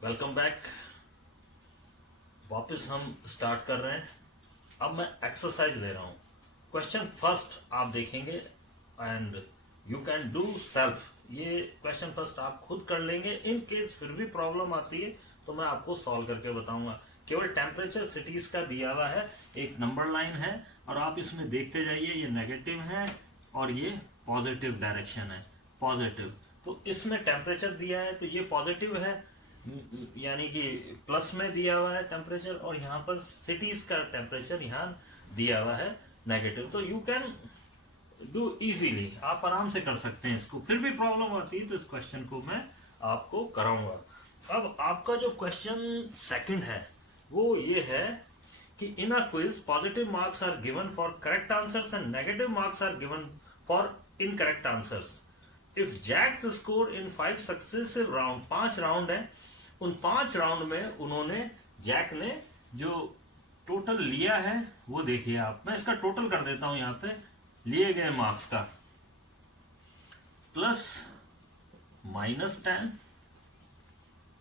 Welcome back. वापस हम start कर रहे हैं। अब मैं एक्सरसाइज ले रहा हूँ। क्वेश्चन फर्स्ट आप देखेंगे and you can do self. ये क्वेश्चन फर्स्ट आप खुद कर लेंगे। इन केस फिर भी प्रॉब्लम आती है तो मैं आपको सॉल्व करके बताऊंगा। केवल टेम्परेचर सिटीज का दिया हुआ है, एक नंबर लाइन है और आप इसमें देखते जाइए। ये नेगेटिव है और ये पॉजिटिव डायरेक्शन है, पॉजिटिव। तो इसमें टेम्परेचर दिया है तो ये पॉजिटिव है, यानी कि प्लस में दिया हुआ है टेम्परेचर, और यहाँ पर सिटीज का टेम्परेचर यहाँ दिया हुआ है नेगेटिव। तो यू कैन डू इजीली, आप आराम से कर सकते हैं इसको। फिर भी प्रॉब्लम आती है तो इस क्वेश्चन को मैं आपको कराऊंगा। अब आपका जो क्वेश्चन सेकंड है वो ये है कि in a quiz positive marks are given for correct answers and negative marks are given for incorrect answers. If Jacks score in 5 successive round, 5 round है, उन 5 राउंड में उन्होंने, जैक ने जो टोटल लिया है वो देखिए आप। मैं इसका टोटल कर देता हूं यहां पे लिए गए मार्क्स का, plus -10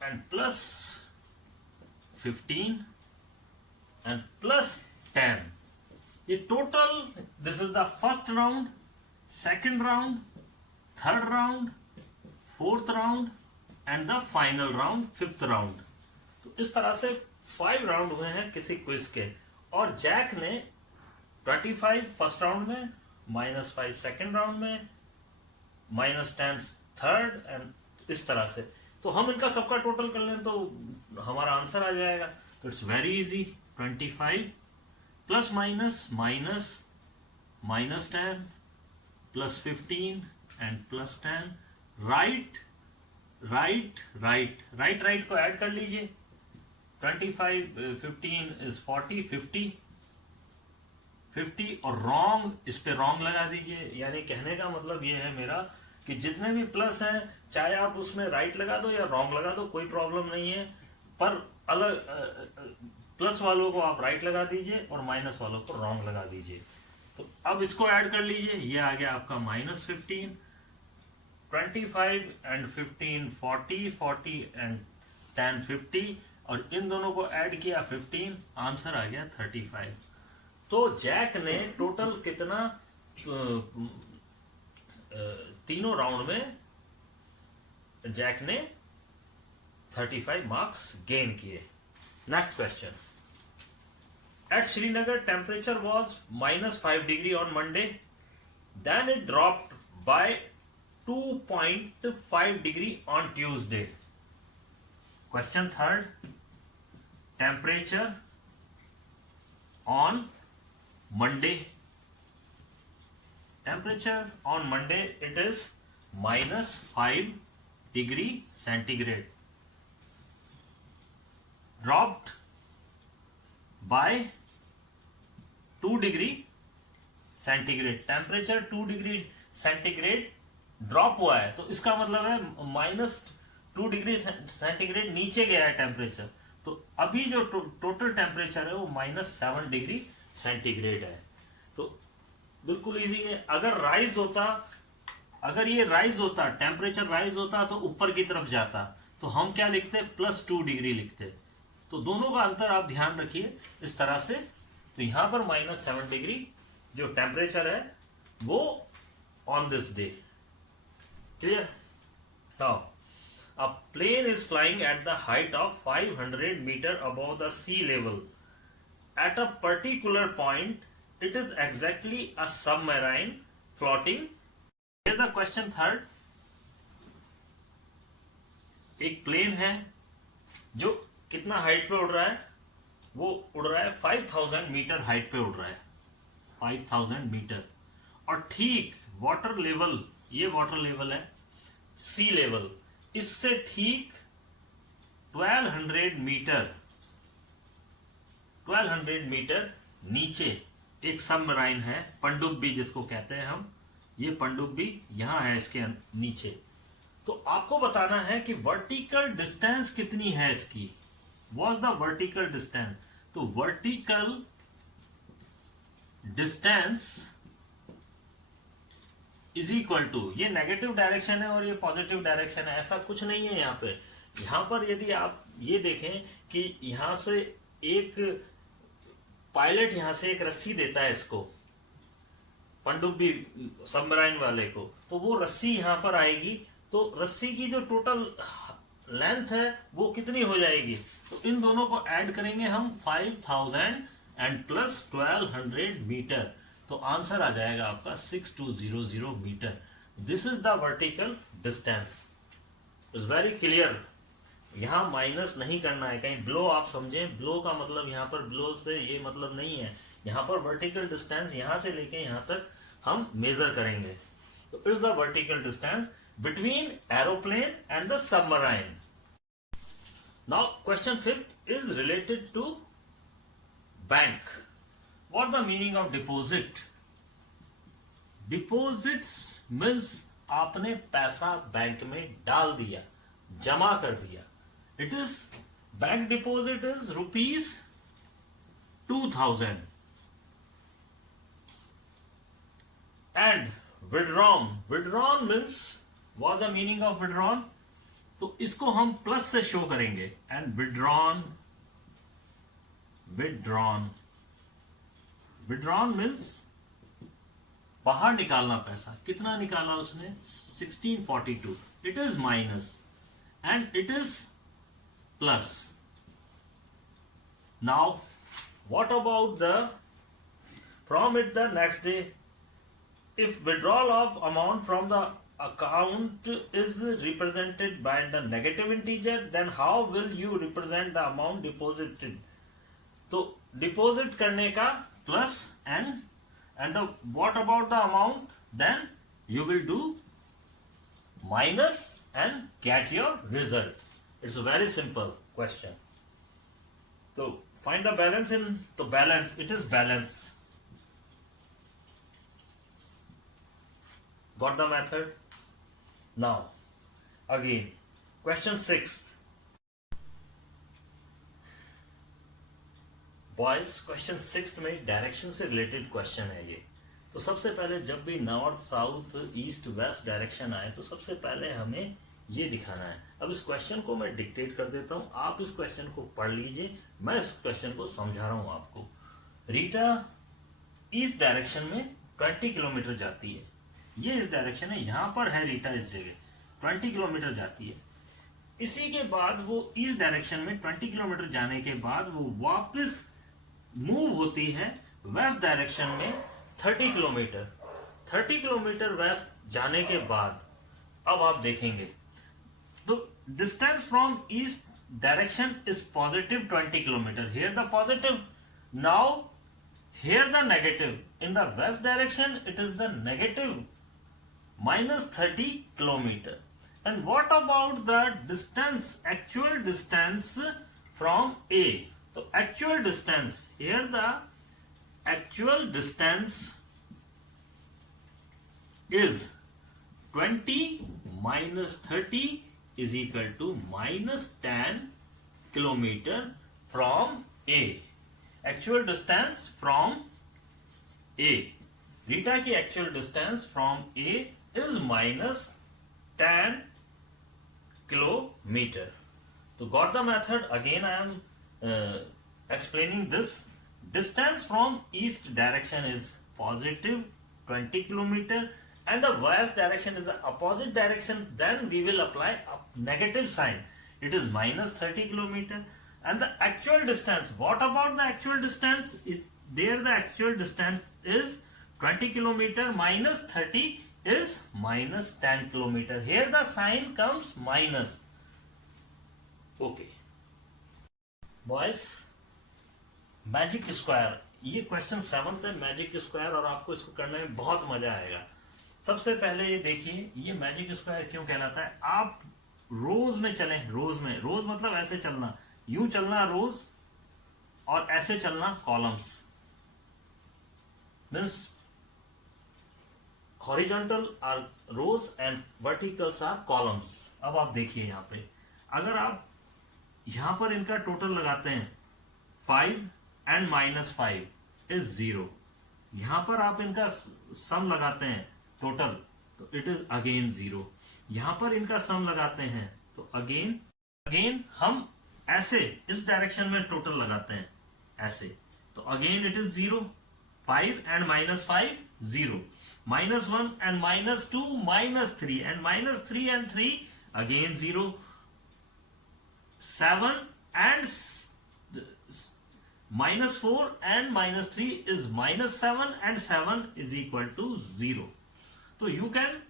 and plus 15 and plus 10। ये total, this is the first round, second round, third round, fourth round and the final round, fifth round. तो इस तरह से 5 राउंड हुए हैं किसी क्विज के। और जैक ने 25 फर्स्ट राउंड में, -5 सेकंड राउंड में, -10 थर्ड एंड इस तरह से। तो हम इनका सबका टोटल कर लें तो हमारा आंसर आ जाएगा। तो it's very easy. 25 plus minus minus -10 plus 15 and plus 10, right right right right right को ऐड कर लीजिए। 25 15 इज 40, 50 और रॉन्ग, इस पे रॉन्ग लगा दीजिए। यानी कहने का मतलब ये है मेरा कि जितने भी प्लस हैं चाहे आप उसमें राइट लगा दो या रॉन्ग लगा दो, कोई प्रॉब्लम नहीं है, पर अलग प्लस वालों को आप राइट लगा दीजिए और माइनस वालों को रॉन्ग लगा दीजिए। तो अब इसको ऐड कर लीजिए, ये आ गया आपका -15, 25 एंड 15 40, 40 एंड 10 50, और इन दोनों को ऐड किया 15, आंसर आ गया 35। तो जैक ने टोटल कितना, तीनों राउंड में जैक ने 35 मार्क्स गेन किए। Next question. At Srinagar temperature was -5 degree on Monday, then it dropped by 2.5 degree on Tuesday. Question third, temperature on Monday, temperature on Monday it is -5 degree centigrade, dropped by 2 degree centigrade. Temperature 2 degree centigrade drop हुआ है तो इसका मतलब है -2 degree centigrade नीचे गया है temperature. तो अभी जो टोटल टेम्परेचर है वो -7 डिग्री सेंटीग्रेड है। तो बिल्कुल इजी है। अगर ये राइज होता, टेम्परेचर राइज होता तो ऊपर की तरफ जाता, तो हम क्या लिखते, +2 डिग्री लिखते। तो दोनों का अंतर आप ध्यान रखिए इस तरह से। तो यहां पर -7 डिग्री जो टेम्परेचर है वो on this day. Clear? Now a plane is flying at the height of 500 meter above the sea level. At a particular point, it is exactly a submarine floating. Here's the question third. एक plane है जो कितना height पे उड़ रहा है, वो उड़ रहा है 5000 मीटर हाइट पे उड़ रहा है, 5000 मीटर। और ठीक वाटर लेवल, ये वाटर लेवल है, सी लेवल, इससे ठीक 1200 मीटर नीचे एक सबमराइन है, पनडुब्बी जिसको कहते हैं हम। ये पनडुब्बी यहां है इसके नीचे। तो आपको बताना है कि वर्टिकल डिस्टेंस कितनी है इसकी। Was the vertical distance? तो vertical distance is equal to, ये नेगेटिव डायरेक्शन है और ये पॉजिटिव डायरेक्शन है, ऐसा कुछ नहीं है यहाँ पे। यहां पर यदि आप ये देखें कि यहां से एक पायलट यहां से एक रस्सी देता है इसको, पनडुब्बी सबमराइन वाले को, तो वो रस्सी यहां पर आएगी, तो रस्सी की जो टोटल लेंथ है वो कितनी हो जाएगी, तो इन दोनों को ऐड करेंगे हम 5000 एंड प्लस 1200 मीटर, तो आंसर आ जाएगा आपका 6200 metre. This is the vertical distance. Is very clear. यहां माइनस नहीं करना है, कहीं ब्लो आप समझें, ब्लो का मतलब यहां पर ब्लो से ये मतलब नहीं है, यहां पर वर्टिकल डिस्टेंस यहां से लेके यहां तक हम मेजर करेंगे। तो is the vertical distance between aeroplane and the submarine. Now question 5 is related to bank. What the meaning of deposit? Deposits means आपने पैसा बैंक में डाल दिया, जमा कर दिया। It is bank deposit is ₹2000 and withdrawn means what the meaning of withdrawn? तो इसको हम प्लस से शो करेंगे एंड विड्रॉन मीन्स बाहर निकालना पैसा। कितना निकाला उसने? 1642। It is minus and it is plus. Now what about the from it the next day? If withdrawal of amount from the account is represented by the negative integer, then how will you represent the amount deposited? तो deposit करने का plus and what about the amount? Then you will do minus and get your result. It's a very simple question. So find the balance in the balance. It is balance. Got the method? Now, again, question 6. Boys, question 6 में direction से related question है ये। तो सबसे पहले जब भी north south east west direction आए तो सबसे पहले हमें ये दिखाना है। अब इस क्वेश्चन को मैं डिक्टेट कर देता हूं, आप इस क्वेश्चन को पढ़ लीजिए, मैं इस क्वेश्चन को समझा रहा हूं आपको। रीटा ईस्ट डायरेक्शन में 20 किलोमीटर जाती है, ये इस डायरेक्शन है, यहां पर है रीटा इस जगह 20 किलोमीटर जाती है। इसी के बाद वो इस डायरेक्शन में 20 किलोमीटर जाने के बाद वो वापस मूव होती है वेस्ट डायरेक्शन में 30 किलोमीटर वेस्ट जाने के बाद अब आप देखेंगे तो distance from east direction is positive 20 kilometre. Here the positive, now here the negative. In the west direction it is the negative minus 30 kilometer. And what about the distance, actual distance from A? So actual distance, here the actual distance is 20 minus 30 is equal to minus 10 kilometer from A. Actual distance from A. Rita की actual distance from A is minus 10 kilometer. So got the method? Again I am explaining this. Distance from east direction is positive 20 kilometer and the west direction is the opposite direction. Then we will apply a negative sign. It is minus 30 kilometer. And the actual distance, what about the actual distance? There the actual distance is 20 kilometer minus 30 is minus 10 kilometer. Here the sign comes minus. Okay. Boys, magic square, ये question 7th है, magic square, और आपको इसको करने में बहुत मजा आएगा। सबसे पहले ये देखिए, ये मैजिक स्क्वायर क्यों कहलाता है। आप रोज में चलें, रोज मतलब ऐसे चलना, यूं चलना रोज और ऐसे चलना columns, means horizontal are rows and verticals are columns. अब आप देखिए यहां पे, अगर आप यहां पर इनका टोटल लगाते हैं 5 एंड माइनस 5 इज 0, यहां पर आप इनका सम लगाते हैं टोटल तो इट इज अगेन 0, यहां पर इनका सम लगाते हैं तो अगेन अगेन हम ऐसे इस डायरेक्शन में टोटल लगाते हैं ऐसे, तो again it is 0, 5 and -5 0, -1 and -2 -3 and -3 and 3 again 0, 7 and -4 and -3 is -7 and 7 is equal to 0. तो यू कैन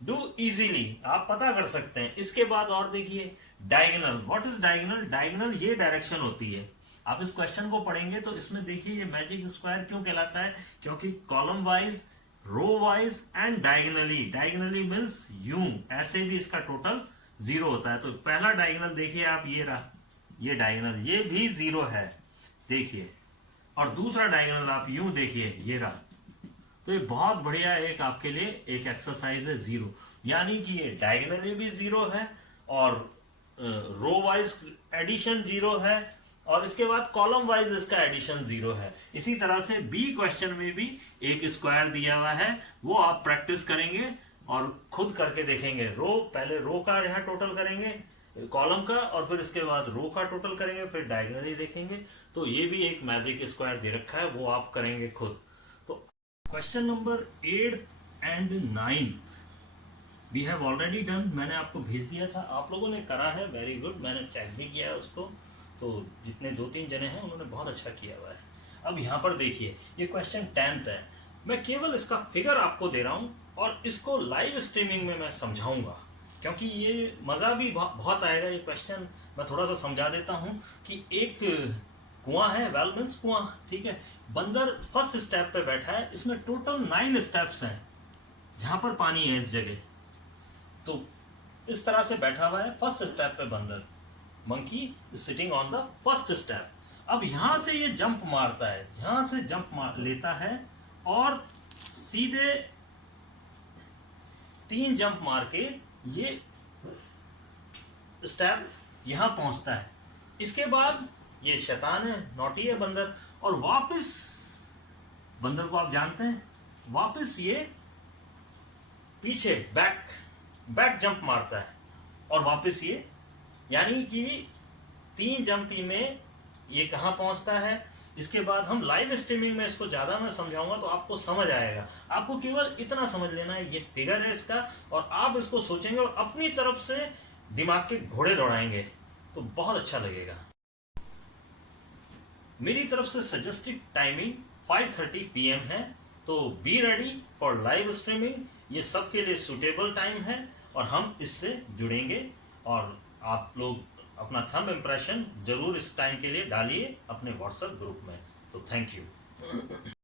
डू इजीली, आप पता कर सकते हैं. इसके बाद और देखिए diagonal. What is diagonal? Diagonal ये डायरेक्शन होती है. आप इस क्वेश्चन को पढ़ेंगे तो इसमें देखिए ये मैजिक स्क्वायर क्यों कहलाता है, क्योंकि column wise, row wise and diagonally. Diagonally means यूं, ऐसे भी इसका टोटल 0 होता है. तो पहला डायगोनल देखिए आप, ये रहा, ये डायगोनल, ये भी 0 है देखिए. और दूसरा डायगोनल आप यूं देखिए, ये रहा. तो ये बहुत बढ़िया एक आपके लिए एक एक्सरसाइज है 0, यानी कि ये डायगोनली भी 0 है और रो वाइज एडिशन 0 है और इसके बाद कॉलम वाइज इसका एडिशन 0 है. इसी तरह से बी क्वेश्चन में भी एक स्क्वायर दिया हुआ है, वो आप प्रैक्टिस करेंगे और खुद करके देखेंगे. पहले रो का यहाँ टोटल करेंगे, कॉलम का, और फिर इसके बाद रो का टोटल करेंगे, फिर डायगोनली देखेंगे. तो ये भी एक मैजिक स्क्वायर दे रखा है, वो आप करेंगे खुद. तो question number 8 and 9 we have already done. मैंने आपको भेज दिया था, आप लोगों ने करा है, वेरी गुड. मैंने चेक भी किया है उसको, तो जितने 2-3 जने हैं उन्होंने बहुत अच्छा किया हुआ है. अब यहाँ पर देखिए ये क्वेश्चन 10th है. मैं केवल इसका फिगर आपको दे रहा हूँ और इसको लाइव स्ट्रीमिंग में मैं समझाऊंगा, क्योंकि ये मज़ा भी बहुत आएगा. ये क्वेश्चन मैं थोड़ा सा समझा देता हूँ कि एक कुआं है, वेल मीन्स कुआं, ठीक है. बंदर फर्स्ट स्टेप पे बैठा है, इसमें टोटल 9 स्टेप्स हैं जहां पर पानी है इस जगह. तो इस तरह से बैठा हुआ है फर्स्ट स्टेप पे बंदर. Monkey is sitting on the first step. अब यहां से ये जंप मारता है, यहां से जंप लेता है और सीधे 3 जंप मार के ये स्टेप यहां पहुंचता है. इसके बाद ये शैतान है, नॉटी है बंदर, और वापस बंदर को आप जानते हैं, वापस ये पीछे बैक जंप मारता है और वापस ये, यानी कि 3 जंप में ये कहां पहुंचता है. इसके बाद हम लाइव स्ट्रीमिंग में इसको ज्यादा मैं समझाऊंगा तो आपको समझ आएगा. आपको केवल इतना समझ लेना है, ये फिगर है इसका, और आप इसको सोचेंगे और अपनी तरफ से दिमाग के घोड़े दौड़ाएंगे तो बहुत अच्छा लगेगा. मेरी तरफ से सजेस्टेड टाइमिंग 5:30 PM है, तो be ready for live streaming. ये सबके लिए सूटेबल टाइम है और हम इससे जुड़ेंगे. और आप लोग अपना थंब इम्प्रेशन जरूर इस टाइम के लिए डालिए अपने व्हाट्सएप ग्रुप में. तो थैंक यू.